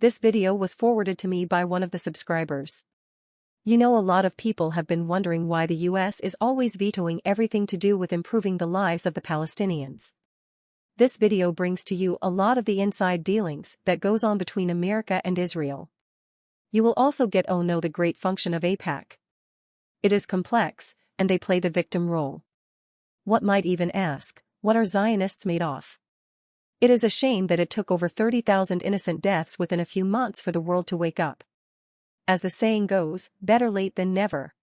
This video was forwarded to me by one of the subscribers. You know, a lot of people have been wondering why the US is always vetoing everything to do with improving the lives of the Palestinians. This video brings to you a lot of the inside dealings that goes on between America and Israel. You will also get to know the great function of AIPAC. It is complex, and they play the victim role. What might even ask, what are Zionists made of? It is a shame that it took over 30,000 innocent deaths within a few months for the world to wake up. As the saying goes, better late than never.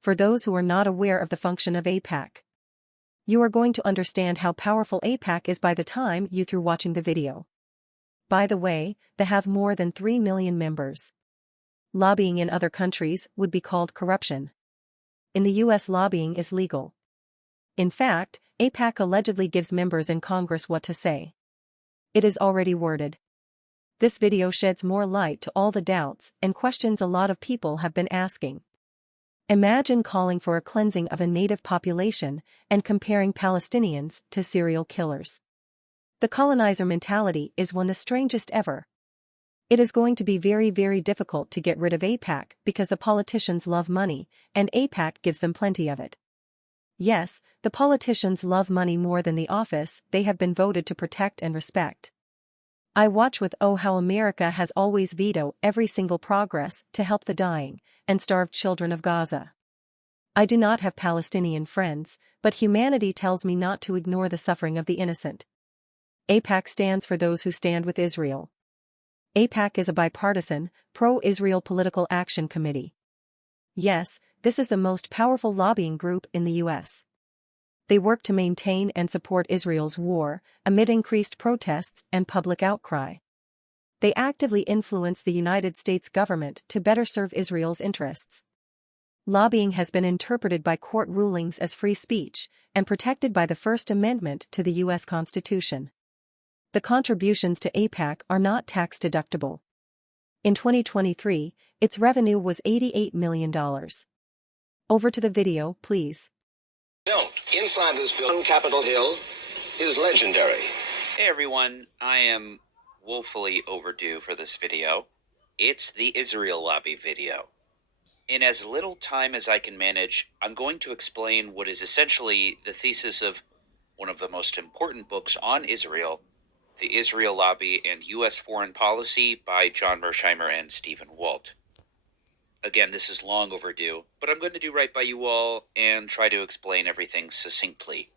For those who are not aware of the function of AIPAC, you are going to understand how powerful AIPAC is by the time you through watching the video. By the way, they have more than 3 million members. Lobbying in other countries would be called corruption. In the US, lobbying is legal. In fact, AIPAC allegedly gives members in Congress what to say. It is already worded. This video sheds more light to all the doubts and questions a lot of people have been asking. Imagine calling for a cleansing of a native population and comparing Palestinians to serial killers. The colonizer mentality is one of the strangest ever. It is going to be very, very difficult to get rid of AIPAC because the politicians love money, and AIPAC gives them plenty of it. Yes, the politicians love money more than the office they have been voted to protect and respect. I watch with how America has always vetoed every single progress to help the dying and starved children of Gaza. I do not have Palestinian friends, but humanity tells me not to ignore the suffering of the innocent. AIPAC stands for those who stand with Israel. AIPAC is a bipartisan, pro-Israel political action committee. Yes, this is the most powerful lobbying group in the US. They work to maintain and support Israel's war, amid increased protests and public outcry. They actively influence the United States government to better serve Israel's interests. Lobbying has been interpreted by court rulings as free speech and protected by the First Amendment to the US Constitution. The contributions to AIPAC are not tax-deductible. In 2023, its revenue was $88 million. Over to the video, please. Don't. Inside this building, Capitol Hill, is legendary. Hey everyone, I am woefully overdue for this video. It's the Israel Lobby video. In as little time as I can manage, I'm going to explain what is essentially the thesis of one of the most important books on Israel, The Israel Lobby and U.S. Foreign Policy by John Mersheimer and Stephen Walt. Again, this is long overdue, but I'm going to do right by you all and try to explain everything succinctly.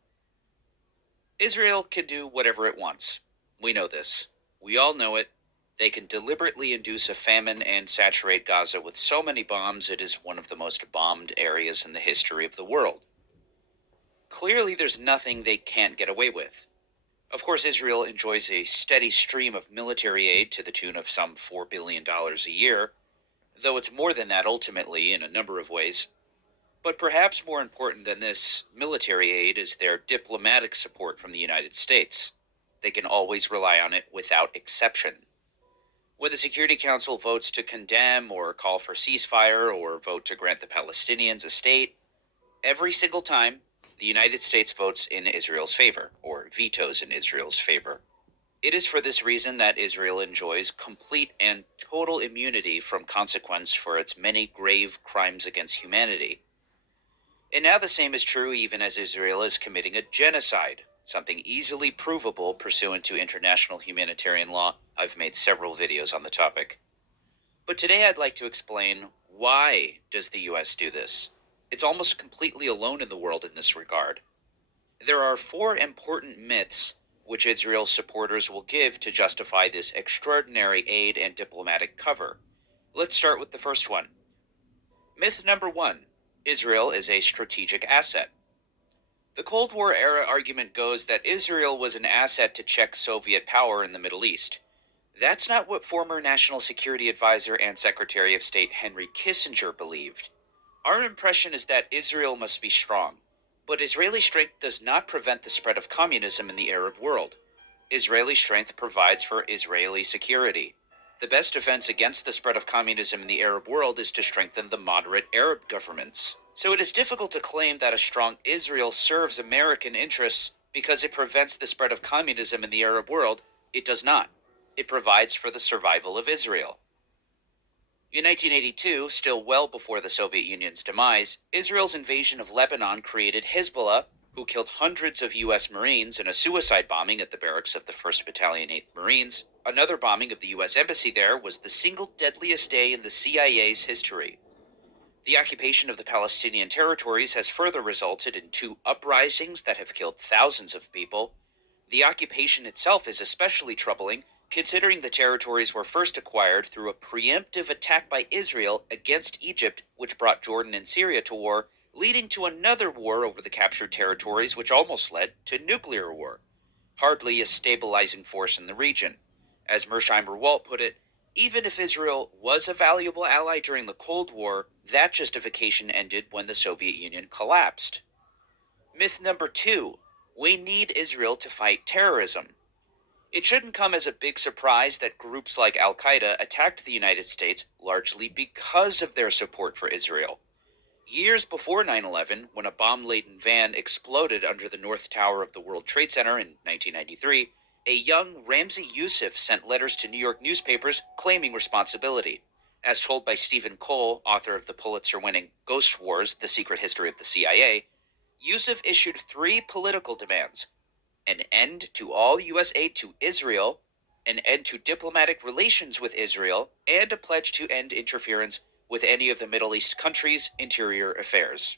Israel can do whatever it wants. We know this. We all know it. They can deliberately induce a famine and saturate Gaza with so many bombs it is one of the most bombed areas in the history of the world. Clearly, there's nothing they can't get away with. Of course, Israel enjoys a steady stream of military aid to the tune of some $4 billion a year, though it's more than that ultimately in a number of ways. But perhaps more important than this military aid is their diplomatic support from the United States. They can always rely on it without exception. When the Security Council votes to condemn or call for ceasefire or vote to grant the Palestinians a state, every single time, the United States votes in Israel's favor, or vetoes in Israel's favor. It is for this reason that Israel enjoys complete and total immunity from consequence for its many grave crimes against humanity. And now the same is true even as Israel is committing a genocide, something easily provable pursuant to international humanitarian law. I've made several videos on the topic. But today I'd like to explain, why does the US do this? It's almost completely alone in the world in this regard. There are 4 important myths which Israel's supporters will give to justify this extraordinary aid and diplomatic cover. Let's start with the first one. Myth number 1. Israel is a strategic asset. The Cold War era argument goes that Israel was an asset to check Soviet power in the Middle East. That's not what former National Security Advisor and Secretary of State Henry Kissinger believed. Our impression is that Israel must be strong. But Israeli strength does not prevent the spread of communism in the Arab world. Israeli strength provides for Israeli security. The best defense against the spread of communism in the Arab world is to strengthen the moderate Arab governments. So it is difficult to claim that a strong Israel serves American interests because it prevents the spread of communism in the Arab world. It does not. It provides for the survival of Israel. In 1982, still well before the Soviet Union's demise, Israel's invasion of Lebanon created Hezbollah, who killed hundreds of U.S. Marines in a suicide bombing at the barracks of the 1st Battalion 8th Marines. Another bombing of the U.S. Embassy there was the single deadliest day in the CIA's history. The occupation of the Palestinian territories has further resulted in 2 uprisings that have killed thousands of people. The occupation itself is especially troubling, considering the territories were first acquired through a preemptive attack by Israel against Egypt, which brought Jordan and Syria to war, leading to another war over the captured territories, which almost led to nuclear war. Hardly a stabilizing force in the region. As Mersheimer Walt put it, even if Israel was a valuable ally during the Cold War, that justification ended when the Soviet Union collapsed. Myth number 2. We need Israel to fight terrorism. It shouldn't come as a big surprise that groups like Al-Qaeda attacked the United States largely because of their support for Israel. Years before 9/11, when a bomb-laden van exploded under the North Tower of the World Trade Center in 1993, a young Ramzi Youssef sent letters to New York newspapers claiming responsibility. As told by Stephen Cole, author of the Pulitzer-winning Ghost Wars: The Secret History of the CIA, Youssef issued 3 political demands: an end to all U.S. aid to Israel, an end to diplomatic relations with Israel, and a pledge to end interference with any of the Middle East countries' interior affairs.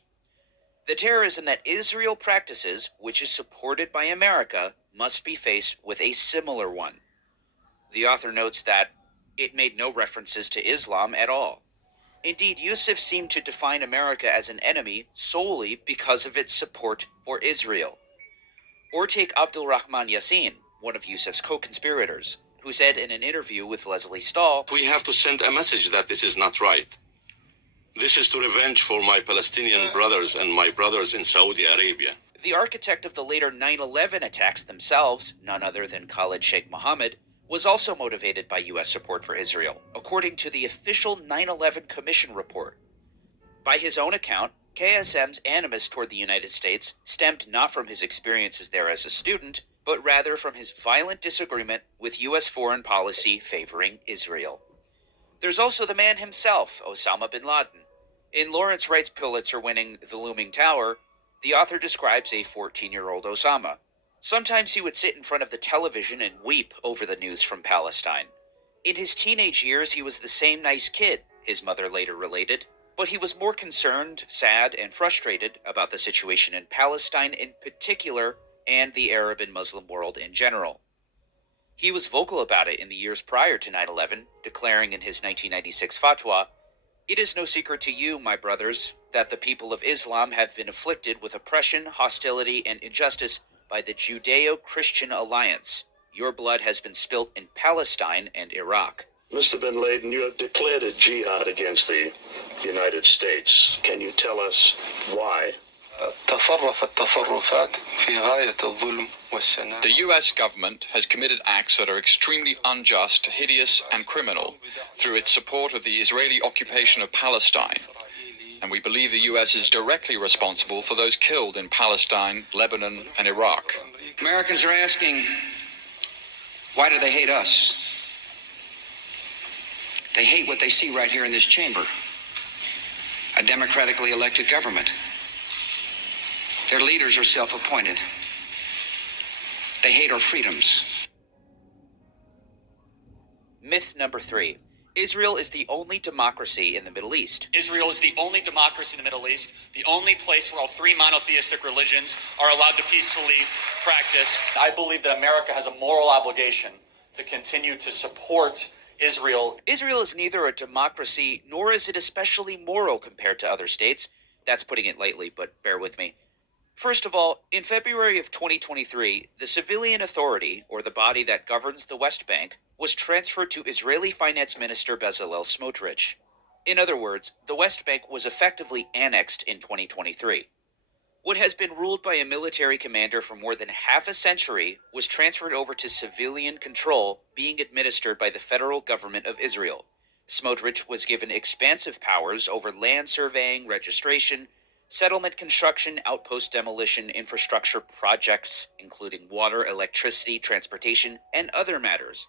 The terrorism that Israel practices, which is supported by America, must be faced with a similar one. The author notes that it made no references to Islam at all. Indeed, Youssef seemed to define America as an enemy solely because of its support for Israel. Or take Abdul Rahman Yassin, one of Youssef's co-conspirators, who said in an interview with Leslie Stahl, "We have to send a message that this is not right. This is to revenge for my Palestinian brothers and my brothers in Saudi Arabia." The architect of the later 9/11 attacks themselves, none other than Khalid Sheikh Mohammed, was also motivated by U.S. support for Israel, according to the official 9/11 Commission report. By his own account, KSM's animus toward the United States stemmed not from his experiences there as a student, but rather from his violent disagreement with U.S. foreign policy favoring Israel. There's also the man himself, Osama bin Laden. In Lawrence Wright's Pulitzer-winning The Looming Tower, the author describes a 14-year-old Osama. Sometimes he would sit in front of the television and weep over the news from Palestine. In his teenage years, he was the same nice kid, his mother later related, but he was more concerned, sad, and frustrated about the situation in Palestine in particular and the Arab and Muslim world in general. He was vocal about it in the years prior to 9/11, declaring in his 1996 fatwa, "It is no secret to you, my brothers, that the people of Islam have been afflicted with oppression, hostility, and injustice by the Judeo-Christian alliance. Your blood has been spilt in Palestine and Iraq." Mr. bin Laden, you have declared a jihad against the United States. Can you tell us why? The US government has committed acts that are extremely unjust, hideous, and criminal through its support of the Israeli occupation of Palestine. And we believe the US is directly responsible for those killed in Palestine, Lebanon, and Iraq. Americans are asking, why do they hate us? They hate what they see right here in this chamber. A democratically elected government. Their leaders are self-appointed. They hate our freedoms. Myth number 3. Israel is the only democracy in the Middle East. Israel is the only democracy in the Middle East, the only place where all 3 monotheistic religions are allowed to peacefully practice. I believe that America has a moral obligation to continue to support Israel. Israel is neither a democracy nor is it especially moral compared to other states. That's putting it lightly, but bear with me. First of all, in February of 2023, the Civilian Authority, or the body that governs the West Bank, was transferred to Israeli Finance Minister Bezalel Smotrich. In other words, the West Bank was effectively annexed in 2023. What has been ruled by a military commander for more than half a century was transferred over to civilian control, being administered by the federal government of Israel. Smotrich was given expansive powers over land surveying, registration, settlement construction, outpost demolition, infrastructure projects, including water, electricity, transportation, and other matters.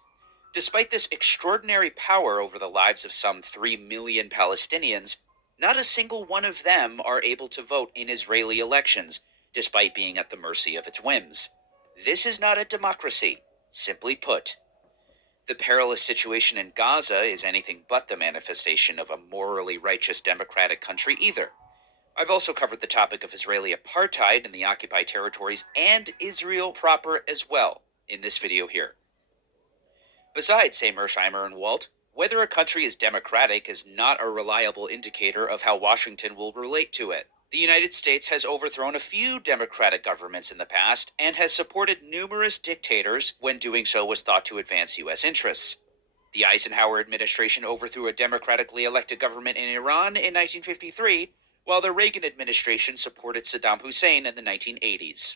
Despite this extraordinary power over the lives of some 3 million Palestinians, not a single one of them are able to vote in Israeli elections, despite being at the mercy of its whims. This is not a democracy, simply put. The perilous situation in Gaza is anything but the manifestation of a morally righteous democratic country either. I've also covered the topic of Israeli apartheid in the occupied territories and Israel proper as well in this video here. Besides, say Mersheimer and Walt, whether a country is democratic is not a reliable indicator of how Washington will relate to it. The United States has overthrown a few democratic governments in the past and has supported numerous dictators when doing so was thought to advance U.S. interests. The Eisenhower administration overthrew a democratically elected government in Iran in 1953, while the Reagan administration supported Saddam Hussein in the 1980s.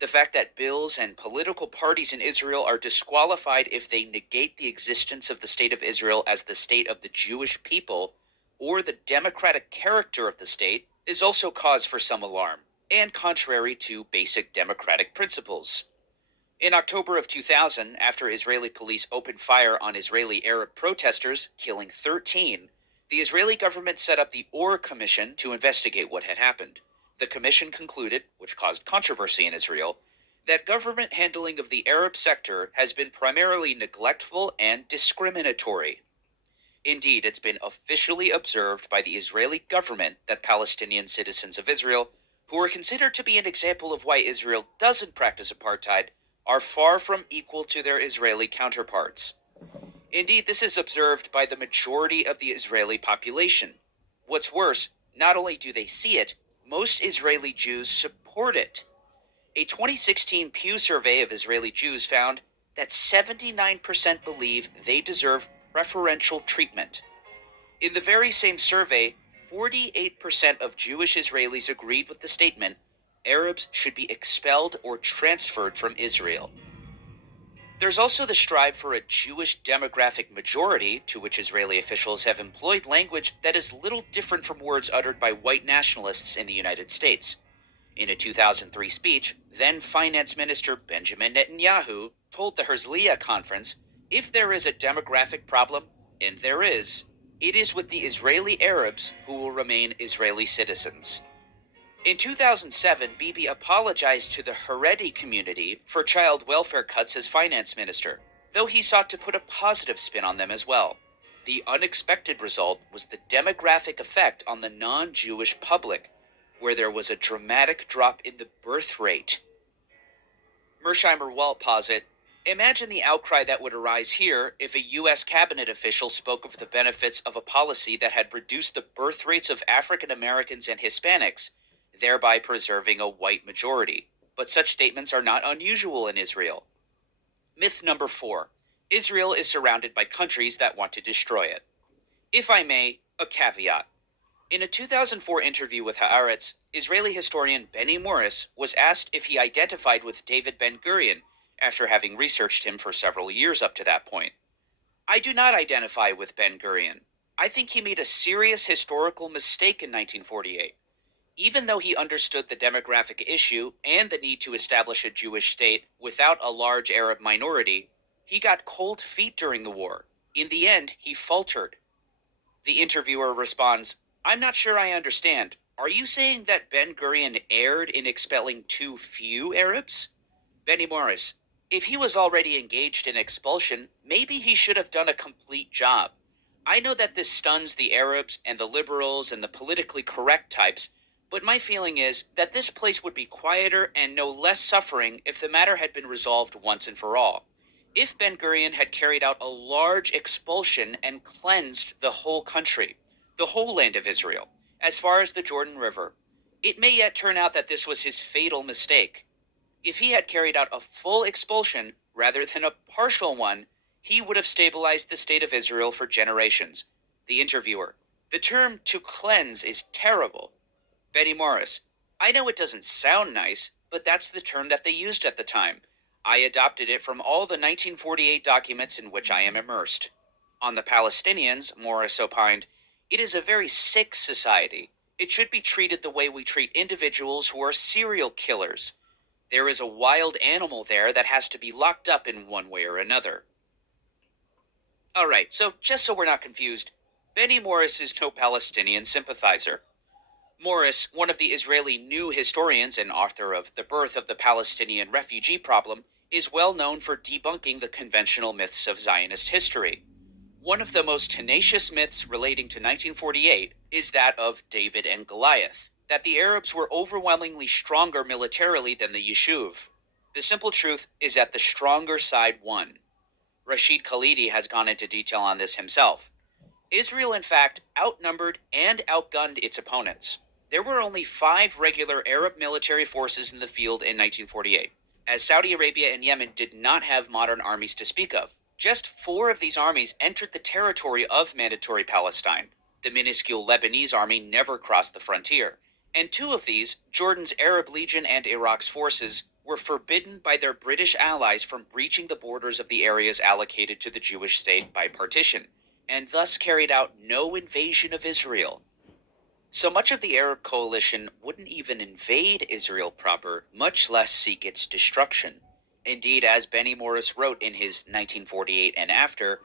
The fact that bills and political parties in Israel are disqualified if they negate the existence of the State of Israel as the state of the Jewish people or the democratic character of the state is also cause for some alarm, and contrary to basic democratic principles. In October of 2000, after Israeli police opened fire on Israeli Arab protesters, killing 13, the Israeli government set up the Or Commission to investigate what had happened. The commission concluded, which caused controversy in Israel, that government handling of the Arab sector has been primarily neglectful and discriminatory. Indeed, it's been officially observed by the Israeli government that Palestinian citizens of Israel, who are considered to be an example of why Israel doesn't practice apartheid, are far from equal to their Israeli counterparts. Indeed, this is observed by the majority of the Israeli population. What's worse, not only do they see it, most Israeli Jews support it. A 2016 Pew survey of Israeli Jews found that 79% believe they deserve preferential treatment. In the very same survey, 48% of Jewish Israelis agreed with the statement, Arabs should be expelled or transferred from Israel. There's also the strive for a Jewish demographic majority, to which Israeli officials have employed language that is little different from words uttered by white nationalists in the United States. In a 2003 speech, then Finance Minister Benjamin Netanyahu told the Herzliya Conference, if there is a demographic problem, and there is, it is with the Israeli Arabs who will remain Israeli citizens. In 2007, Bibi apologized to the Haredi community for child welfare cuts as finance minister, though he sought to put a positive spin on them as well. The unexpected result was the demographic effect on the non-Jewish public, where there was a dramatic drop in the birth rate. Mersheimer Walt posit, imagine the outcry that would arise here if a U.S. cabinet official spoke of the benefits of a policy that had reduced the birth rates of African Americans and Hispanics, thereby preserving a white majority. But such statements are not unusual in Israel. Myth number 4. Israel is surrounded by countries that want to destroy it. If I may, a caveat. In a 2004 interview with Haaretz, Israeli historian Benny Morris was asked if he identified with David Ben-Gurion after having researched him for several years up to that point. I do not identify with Ben-Gurion. I think he made a serious historical mistake in 1948. Even though he understood the demographic issue and the need to establish a Jewish state without a large Arab minority, he got cold feet during the war. In the end, he faltered. The interviewer responds, I'm not sure I understand. Are you saying that Ben-Gurion erred in expelling too few Arabs? Benny Morris, if he was already engaged in expulsion, maybe he should have done a complete job. I know that this stuns the Arabs and the liberals and the politically correct types, but my feeling is that this place would be quieter and know less suffering if the matter had been resolved once and for all. If Ben-Gurion had carried out a large expulsion and cleansed the whole country, the whole land of Israel, as far as the Jordan River, it may yet turn out that this was his fatal mistake. If he had carried out a full expulsion rather than a partial one, he would have stabilized the state of Israel for generations. The interviewer, the term to cleanse is terrible. Benny Morris, I know it doesn't sound nice, but that's the term that they used at the time. I adopted it from all the 1948 documents in which I am immersed. On the Palestinians, Morris opined, it is a very sick society. It should be treated the way we treat individuals who are serial killers. There is a wild animal there that has to be locked up in one way or another. Alright, so just so we're not confused, Benny Morris is no Palestinian sympathizer. Morris, one of the Israeli new historians and author of The Birth of the Palestinian Refugee Problem, is well known for debunking the conventional myths of Zionist history. One of the most tenacious myths relating to 1948 is that of David and Goliath, that the Arabs were overwhelmingly stronger militarily than the Yishuv. The simple truth is that the stronger side won. Rashid Khalidi has gone into detail on this himself. Israel, in fact, outnumbered and outgunned its opponents. There were only 5 regular Arab military forces in the field in 1948, as Saudi Arabia and Yemen did not have modern armies to speak of. Just 4 of these armies entered the territory of Mandatory Palestine. The minuscule Lebanese army never crossed the frontier, and 2 of these, Jordan's Arab Legion and Iraq's forces, were forbidden by their British allies from breaching the borders of the areas allocated to the Jewish state by partition, and thus carried out no invasion of Israel. So much of the Arab coalition wouldn't even invade Israel proper, much less seek its destruction. Indeed, as Benny Morris wrote in his 1948 and After,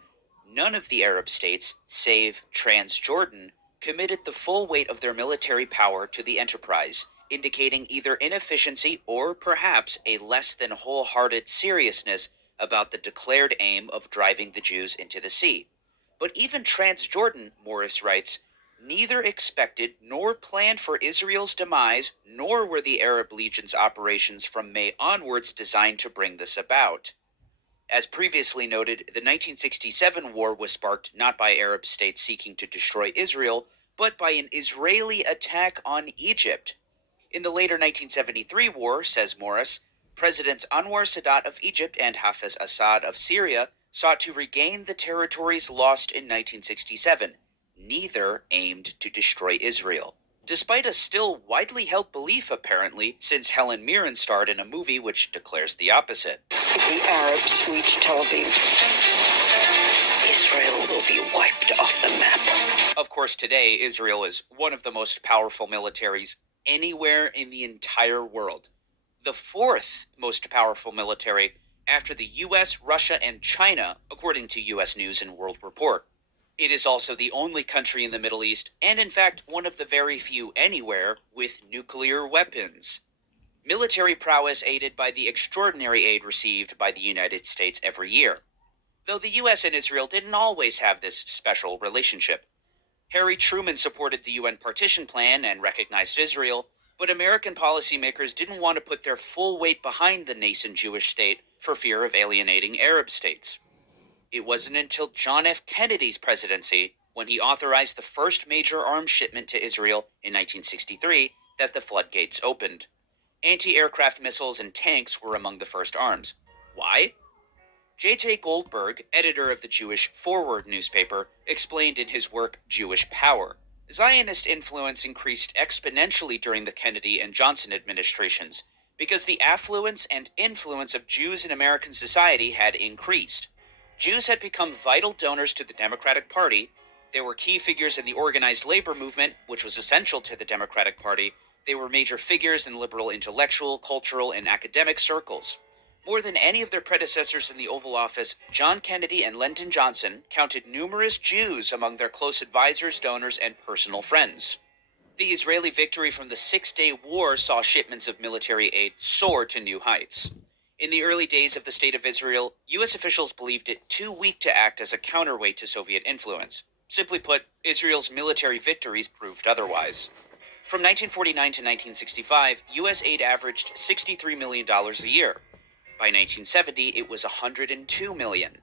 none of the Arab states, save Transjordan, committed the full weight of their military power to the enterprise, indicating either inefficiency or perhaps a less than wholehearted seriousness about the declared aim of driving the Jews into the sea. But even Transjordan, Morris writes, neither expected nor planned for Israel's demise, nor were the Arab Legion's operations from May onwards designed to bring this about. As previously noted, the 1967 war was sparked not by Arab states seeking to destroy Israel, but by an Israeli attack on Egypt. In the later 1973 war, says Morris, Presidents Anwar Sadat of Egypt and Hafez Assad of Syria sought to regain the territories lost in 1967. Neither aimed to destroy Israel, despite a still widely held belief, apparently, since Helen Mirren starred in a movie which declares the opposite. If the Arabs reach Tel Aviv, Israel will be wiped off the map. Of course, today, Israel is one of the most powerful militaries anywhere in the entire world. The 4th most powerful military after the US, Russia, and China, according to US News and World Report. It is also the only country in the Middle East, and in fact one of the very few anywhere, with nuclear weapons. Military prowess aided by the extraordinary aid received by the United States every year. Though the US and Israel didn't always have this special relationship. Harry Truman supported the UN partition plan and recognized Israel, but American policymakers didn't want to put their full weight behind the nascent Jewish state for fear of alienating Arab states. It wasn't until John F. Kennedy's presidency, when he authorized the first major arms shipment to Israel in 1963, that the floodgates opened. Anti-aircraft missiles and tanks were among the first arms. Why? J.J. Goldberg, editor of the Jewish Forward newspaper, explained in his work Jewish Power. Zionist influence increased exponentially during the Kennedy and Johnson administrations because the affluence and influence of Jews in American society had increased. Jews had become vital donors to the Democratic Party. They were key figures in the organized labor movement, which was essential to the Democratic Party. They were major figures in liberal intellectual, cultural, and academic circles. More than any of their predecessors in the Oval Office, John Kennedy and Lyndon Johnson counted numerous Jews among their close advisors, donors, and personal friends. The Israeli victory from the Six-Day War saw shipments of military aid soar to new heights. In the early days of the State of Israel, U.S. officials believed it too weak to act as a counterweight to Soviet influence. Simply put, Israel's military victories proved otherwise. From 1949 to 1965, U.S. aid averaged $63 million a year. By 1970, it was $102 million.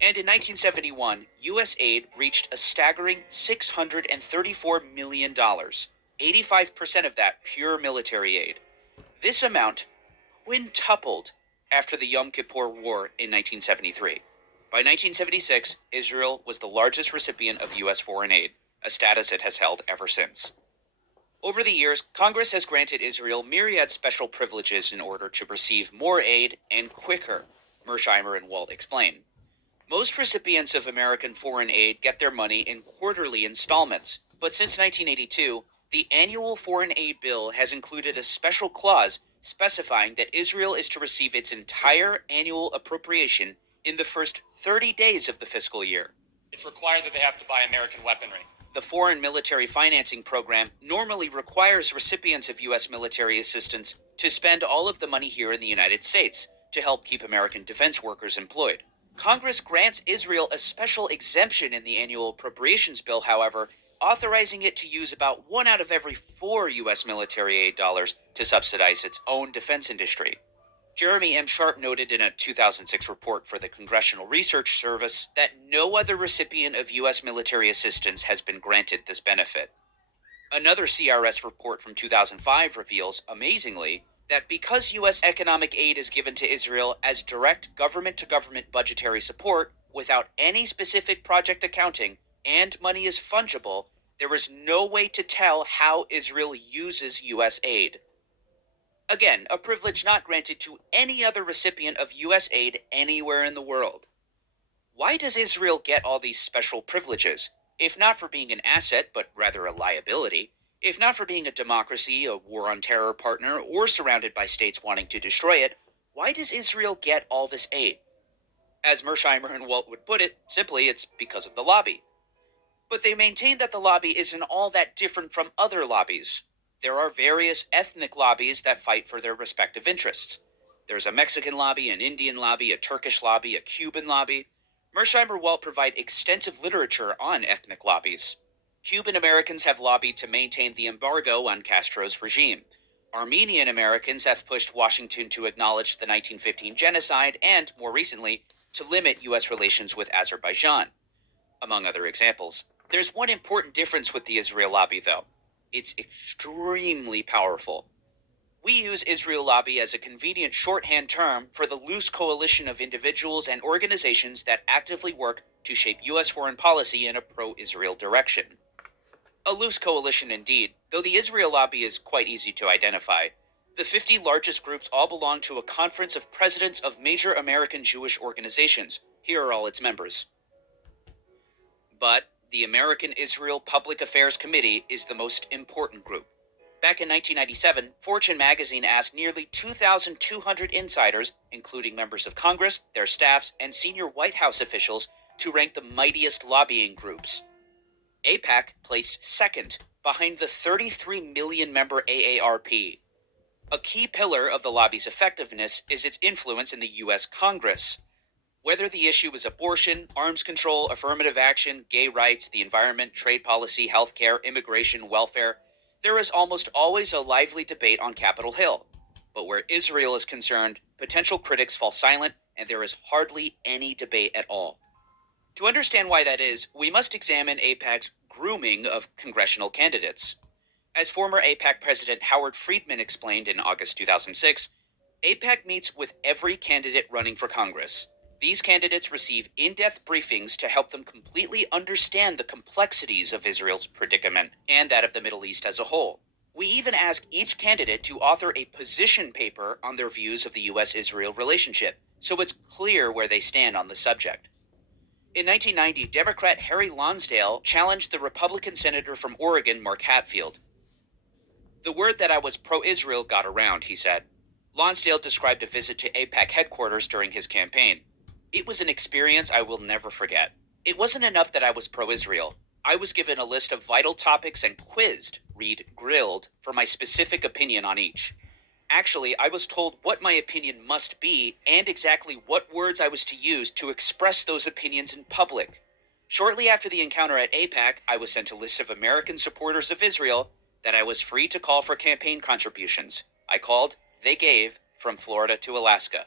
And in 1971, U.S. aid reached a staggering $634 million, 85% of that pure military aid. This amount quintupled after the Yom Kippur War in 1973. By 1976, Israel was the largest recipient of U.S. foreign aid, a status it has held ever since. Over the years, Congress has granted Israel myriad special privileges in order to receive more aid and quicker, Mersheimer and Walt explain. Most recipients of American foreign aid get their money in quarterly installments, but since 1982, the annual foreign aid bill has included a special clause specifying that Israel is to receive its entire annual appropriation in the first 30 days of the fiscal year. it's required that they have to buy American weaponry. The Foreign Military Financing Program normally requires recipients of U.S. military assistance to spend all of the money here in the United States to help keep American defense workers employed. Congress grants Israel a special exemption in the annual appropriations bill, however, authorizing it to use about 1 out of every 4 U.S. military aid dollars to subsidize its own defense industry. Jeremy M. Sharp noted in a 2006 report for the Congressional Research Service that no other recipient of U.S. military assistance has been granted this benefit. Another CRS report from 2005 reveals, amazingly, that because U.S. economic aid is given to Israel as direct government-to-government budgetary support without any specific project accounting, and money is fungible, there is no way to tell how Israel uses U.S. aid. Again, a privilege not granted to any other recipient of U.S. aid anywhere in the world. Why does Israel get all these special privileges? If not for being an asset, but rather a liability. If not for being a democracy, a war on terror partner, or surrounded by states wanting to destroy it, why does Israel get all this aid? As Mersheimer and Walt would put it, simply, it's because of the lobby. But they maintain that the lobby isn't all that different from other lobbies. There are various ethnic lobbies that fight for their respective interests. There's a Mexican lobby, an Indian lobby, a Turkish lobby, a Cuban lobby. Mersheimer Walt provide extensive literature on ethnic lobbies. Cuban Americans have lobbied to maintain the embargo on Castro's regime. Armenian Americans have pushed Washington to acknowledge the 1915 genocide and, more recently, to limit U.S. relations with Azerbaijan, among other examples. There's one important difference with the Israel lobby, though. It's extremely powerful. We use Israel lobby as a convenient shorthand term for the loose coalition of individuals and organizations that actively work to shape U.S. foreign policy in a pro-Israel direction. A loose coalition indeed, though the Israel lobby is quite easy to identify. The 50 largest groups all belong to a conference of presidents of major American Jewish organizations. Here are all its members. But the American Israel Public Affairs Committee is the most important group. Back in 1997, Fortune magazine asked nearly 2,200 insiders, including members of Congress, their staffs, and senior White House officials, to rank the mightiest lobbying groups. AIPAC placed second, behind the 33 million member AARP. A key pillar of the lobby's effectiveness is its influence in the U.S. Congress. Whether the issue is abortion, arms control, affirmative action, gay rights, the environment, trade policy, healthcare, immigration, welfare, there is almost always a lively debate on Capitol Hill. But where Israel is concerned, potential critics fall silent, and there is hardly any debate at all. To understand why that is, we must examine AIPAC's grooming of congressional candidates. As former AIPAC President Howard Friedman explained in August 2006, AIPAC meets with every candidate running for Congress. These candidates receive in-depth briefings to help them completely understand the complexities of Israel's predicament and that of the Middle East as a whole. We even ask each candidate to author a position paper on their views of the U.S.-Israel relationship, so it's clear where they stand on the subject. In 1990, Democrat Harry Lonsdale challenged the Republican senator from Oregon, Mark Hatfield. The word that I was pro-Israel got around, he said. Lonsdale described a visit to AIPAC headquarters during his campaign. It was an experience I will never forget. It wasn't enough that I was pro-Israel. I was given a list of vital topics and quizzed, read grilled, for my specific opinion on each. Actually, I was told what my opinion must be and exactly what words I was to use to express those opinions in public. Shortly after the encounter at AIPAC, I was sent a list of American supporters of Israel that I was free to call for campaign contributions. I called, they gave, from Florida to Alaska.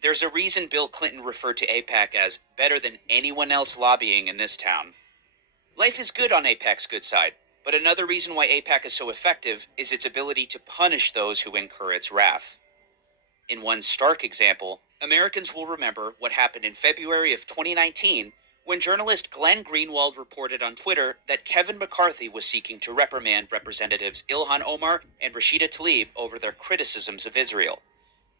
There's a reason Bill Clinton referred to AIPAC as better than anyone else lobbying in this town. Life is good on AIPAC's good side, but another reason why AIPAC is so effective is its ability to punish those who incur its wrath. In one stark example, Americans will remember what happened in February of 2019 when journalist Glenn Greenwald reported on Twitter that Kevin McCarthy was seeking to reprimand Representatives Ilhan Omar and Rashida Tlaib over their criticisms of Israel.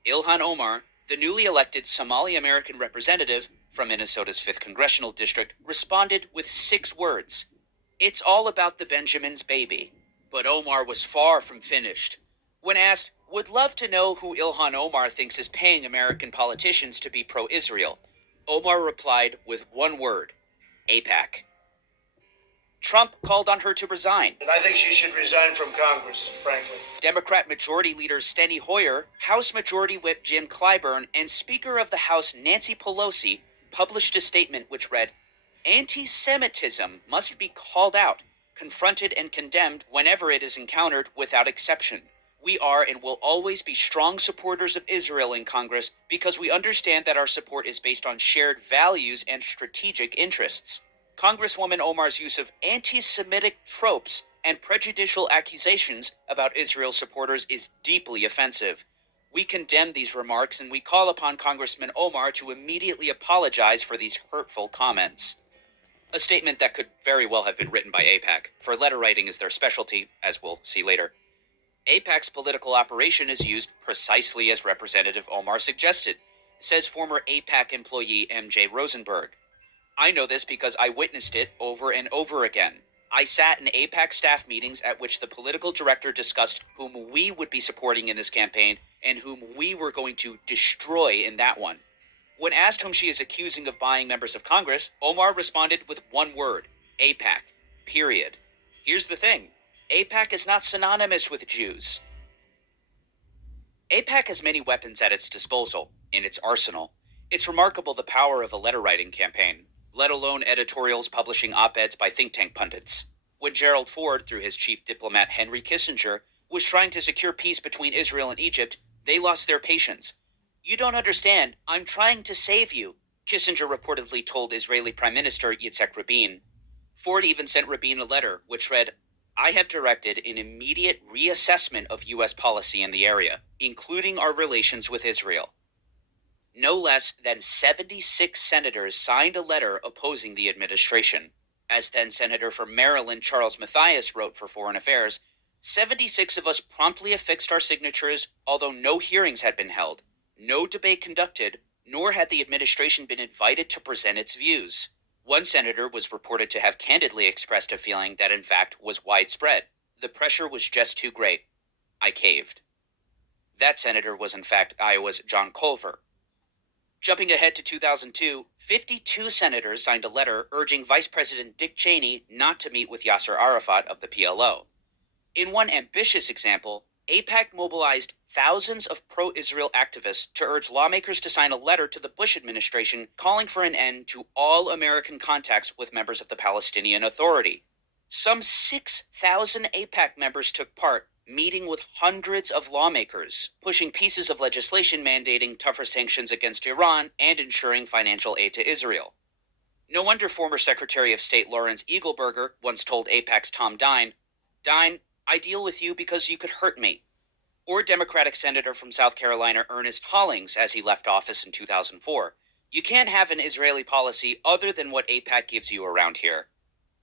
Ilhan Omar, the newly elected Somali-American representative from Minnesota's 5th Congressional District, responded with 6 words. It's all about the Benjamin's baby. But Omar was far from finished. When asked, would love to know who Ilhan Omar thinks is paying American politicians to be pro-Israel, Omar replied with one word, AIPAC. Trump called on her to resign. And I think she should resign from Congress, frankly. Democrat Majority Leader Steny Hoyer, House Majority Whip Jim Clyburn, and Speaker of the House Nancy Pelosi published a statement which read, "Anti-Semitism must be called out, confronted and condemned whenever it is encountered without exception. We are and will always be strong supporters of Israel in Congress because we understand that our support is based on shared values and strategic interests. Congresswoman Omar's use of anti-Semitic tropes and prejudicial accusations about Israel supporters is deeply offensive. We condemn these remarks and we call upon Congressman Omar to immediately apologize for these hurtful comments." A statement that could very well have been written by AIPAC, for letter writing is their specialty, as we'll see later. AIPAC's political operation is used precisely as Representative Omar suggested, says former AIPAC employee MJ Rosenberg. "I know this because I witnessed it over and over again. I sat in AIPAC staff meetings at which the political director discussed whom we would be supporting in this campaign and whom we were going to destroy in that one. When asked whom she is accusing of buying members of Congress, Omar responded with one word: AIPAC. Period. Here's the thing. AIPAC is not synonymous with Jews. AIPAC has many weapons at its disposal, in its arsenal. It's remarkable the power of a letter-writing campaign, let alone editorials publishing op-eds by think tank pundits. When Gerald Ford, through his chief diplomat Henry Kissinger, was trying to secure peace between Israel and Egypt, they lost their patience. "You don't understand. I'm trying to save you," Kissinger reportedly told Israeli Prime Minister Yitzhak Rabin. Ford even sent Rabin a letter, which read, "I have directed an immediate reassessment of U.S. policy in the area, including our relations with Israel." No less than 76 senators signed a letter opposing the administration. As then-Senator from Maryland Charles Mathias wrote for Foreign Affairs, 76 of us promptly affixed our signatures, although no hearings had been held, no debate conducted, nor had the administration been invited to present its views. One senator was reported to have candidly expressed a feeling that in fact was widespread. The pressure was just too great. I caved. That senator was in fact Iowa's John Culver. Jumping ahead to 2002, 52 senators signed a letter urging Vice President Dick Cheney not to meet with Yasser Arafat of the PLO. In one ambitious example, AIPAC mobilized thousands of pro-Israel activists to urge lawmakers to sign a letter to the Bush administration calling for an end to all American contacts with members of the Palestinian Authority. Some 6,000 AIPAC members took part, meeting with hundreds of lawmakers, pushing pieces of legislation mandating tougher sanctions against Iran and ensuring financial aid to Israel. No wonder former Secretary of State Lawrence Eagleburger once told AIPAC's Tom Dine, "Dine, I deal with you because you could hurt me." Or Democratic Senator from South Carolina Ernest Hollings as he left office in 2004, "You can't have an Israeli policy other than what AIPAC gives you around here."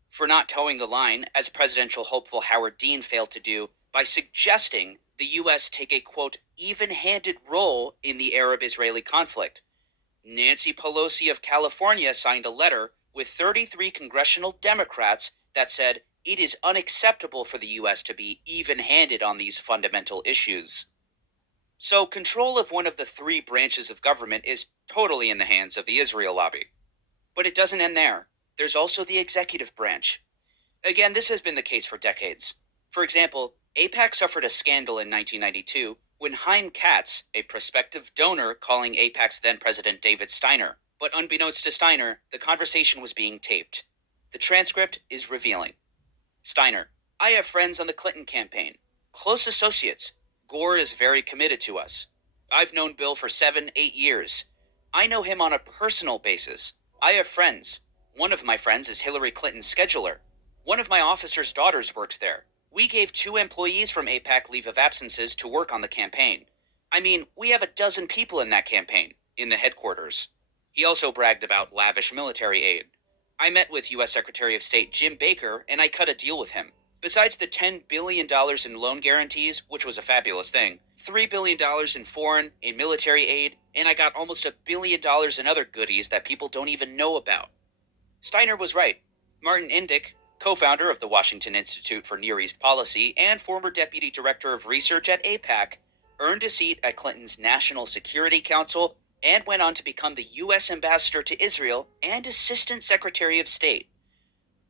For not towing the line, as presidential hopeful Howard Dean failed to do, by suggesting the U.S. take a, quote, even-handed role in the Arab-Israeli conflict. Nancy Pelosi of California signed a letter with 33 congressional Democrats that said it is unacceptable for the U.S. to be even-handed on these fundamental issues. So control of one of the three branches of government is totally in the hands of the Israel lobby. But it doesn't end there. There's also the executive branch. Again, this has been the case for decades. For example, AIPAC suffered a scandal in 1992 when Chaim Katz, a prospective donor, calling AIPAC's then-president David Steiner. But unbeknownst to Steiner, the conversation was being taped. The transcript is revealing. Steiner: "I have friends on the Clinton campaign. Close associates. Gore is very committed to us. I've known Bill for 7-8 years. I know him on a personal basis. I have friends. One of my friends is Hillary Clinton's scheduler. One of my officer's daughters works there. We gave 2 employees from AIPAC leave of absences to work on the campaign. I mean, we have 12 people in that campaign, in the headquarters." He also bragged about lavish military aid. "I met with U.S. Secretary of State Jim Baker, and I cut a deal with him. Besides the $10 billion in loan guarantees, which was a fabulous thing, $3 billion in foreign and military aid, and I got almost $1 billion in other goodies that people don't even know about." Steiner was right. Martin Indyk, co-founder of the Washington Institute for Near East Policy and former deputy director of research at AIPAC, earned a seat at Clinton's National Security Council and went on to become the U.S. ambassador to Israel and Assistant Secretary of State.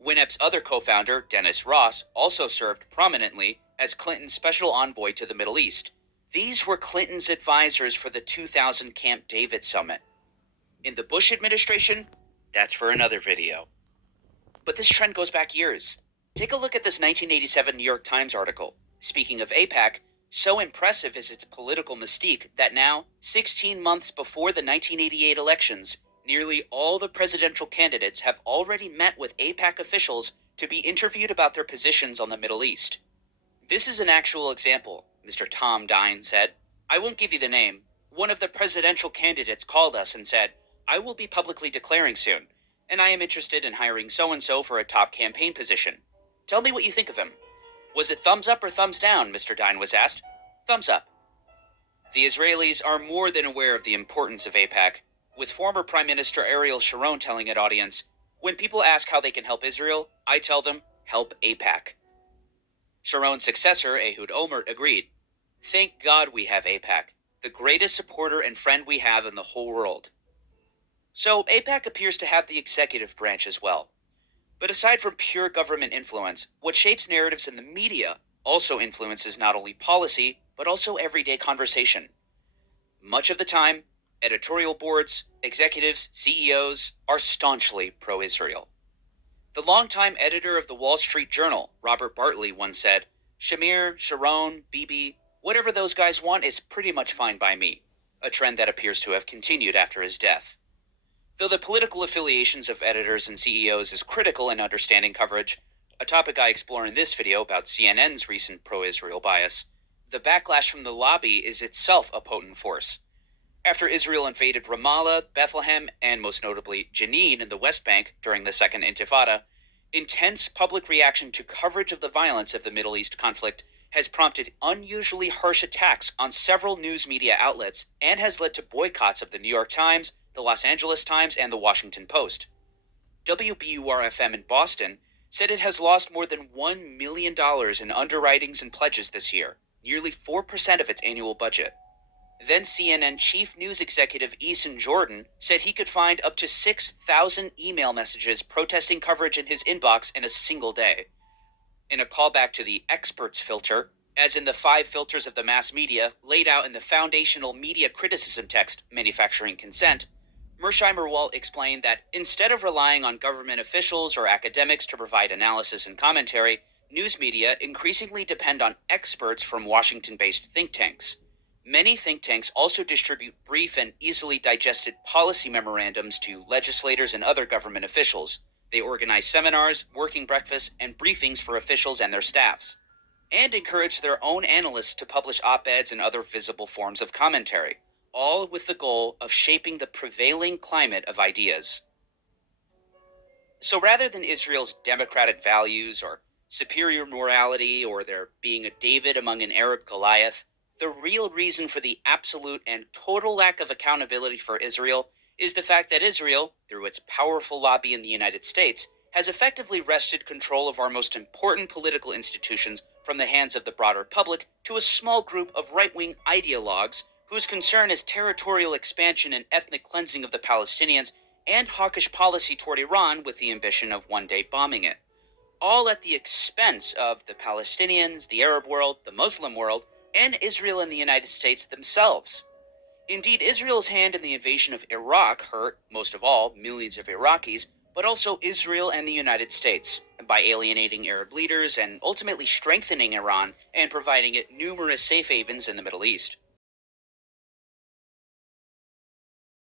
WINEP's other co-founder, Dennis Ross, also served prominently as Clinton's special envoy to the Middle East. These were Clinton's advisors for the 2000 Camp David summit. In the Bush administration, that's for another video. But this trend goes back years. Take a look at this 1987 New York Times article. Speaking of AIPAC, so impressive is its political mystique that now, 16 months before the 1988 elections, nearly all the presidential candidates have already met with AIPAC officials to be interviewed about their positions on the Middle East. This is an actual example, Mr. Tom Dine said. I won't give you the name. One of the presidential candidates called us and said, I will be publicly declaring soon, and I am interested in hiring so-and-so for a top campaign position. Tell me what you think of him. Was it thumbs up or thumbs down, Mr. Dine was asked. Thumbs up. The Israelis are more than aware of the importance of AIPAC, with former Prime Minister Ariel Sharon telling an audience, when people ask how they can help Israel, I tell them, help AIPAC. Sharon's successor, Ehud Olmert, agreed. Thank God we have AIPAC, the greatest supporter and friend we have in the whole world. So AIPAC appears to have the executive branch as well. But aside from pure government influence, what shapes narratives in the media also influences not only policy, but also everyday conversation. Much of the time, editorial boards, executives, CEOs are staunchly pro-Israel. The longtime editor of the Wall Street Journal, Robert Bartley, once said, Shamir, Sharon, Bibi, whatever those guys want is pretty much fine by me, a trend that appears to have continued after his death. Though the political affiliations of editors and CEOs is critical in understanding coverage, a topic I explore in this video about CNN's recent pro-Israel bias, the backlash from the lobby is itself a potent force. After Israel invaded Ramallah, Bethlehem, and most notably Jenin in the West Bank during the Second Intifada, intense public reaction to coverage of the violence of the Middle East conflict has prompted unusually harsh attacks on several news media outlets and has led to boycotts of the New York Times, the Los Angeles Times, and the Washington Post. WBUR-FM in Boston said it has lost more than $1 million in underwritings and pledges this year, nearly 4% of its annual budget. Then CNN chief news executive Eason Jordan said he could find up to 6,000 email messages protesting coverage in his inbox in a single day. In a callback to the experts filter, as in the 5 filters of the mass media laid out in the foundational media criticism text, Manufacturing Consent, Mersheimer Walt explained that instead of relying on government officials or academics to provide analysis and commentary, news media increasingly depend on experts from Washington-based think tanks. Many think tanks also distribute brief and easily digested policy memorandums to legislators and other government officials. They organize seminars, working breakfasts, and briefings for officials and their staffs, and encourage their own analysts to publish op-eds and other visible forms of commentary, all with the goal of shaping the prevailing climate of ideas. So rather than Israel's democratic values or superior morality or there being a David among an Arab Goliath, the real reason for the absolute and total lack of accountability for Israel is the fact that Israel, through its powerful lobby in the United States, has effectively wrested control of our most important political institutions from the hands of the broader public to a small group of right-wing ideologues whose concern is territorial expansion and ethnic cleansing of the Palestinians and hawkish policy toward Iran with the ambition of one day bombing it, all at the expense of the Palestinians, the Arab world, the Muslim world, and Israel and the United States themselves. Indeed, Israel's hand in the invasion of Iraq hurt, most of all, millions of Iraqis, but also Israel and the United States, by alienating Arab leaders and ultimately strengthening Iran and providing it numerous safe havens in the Middle East.